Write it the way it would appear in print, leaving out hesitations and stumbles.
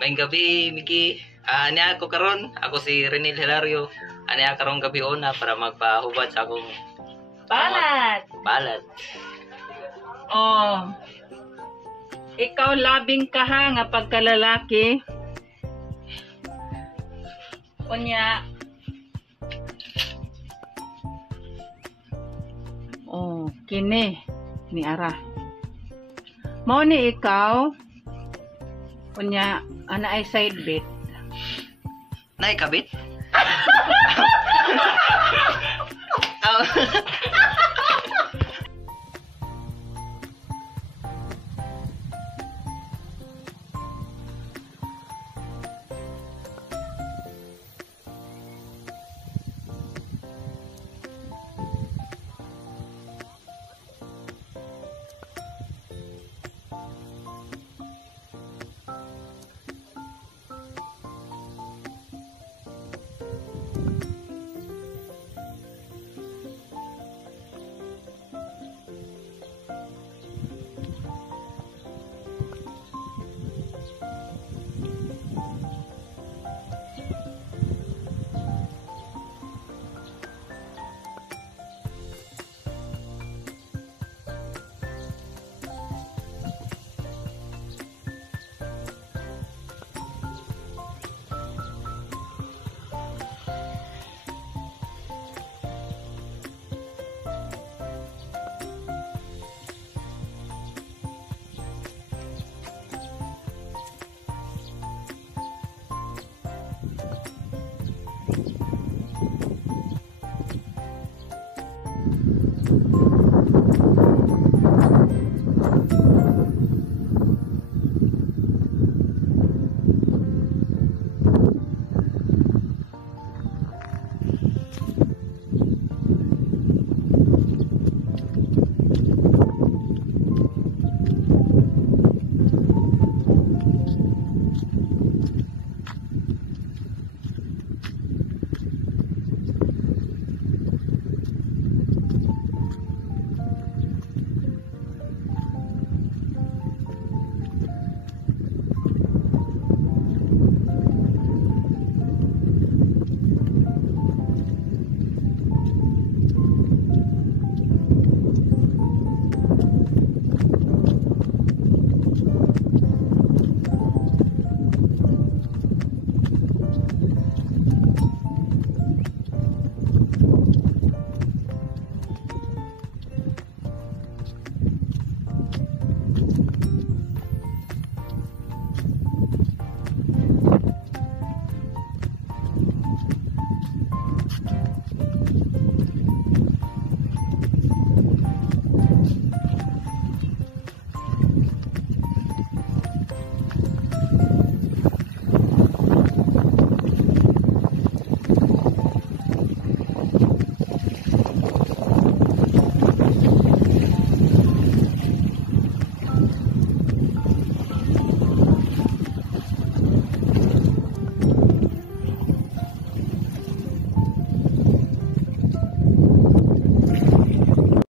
Maing gabi, Miki. Niya ako karon, ako si Renil Hilario. Niya karong gabi una para magpahubad sa akong Palad. palad. Oh. Ikaw labing ka ha nga pagkalalaki. Unya. Oh, kini ni ara. Mao ni ikaw. Unya, ana ay side bit. Nay kabit?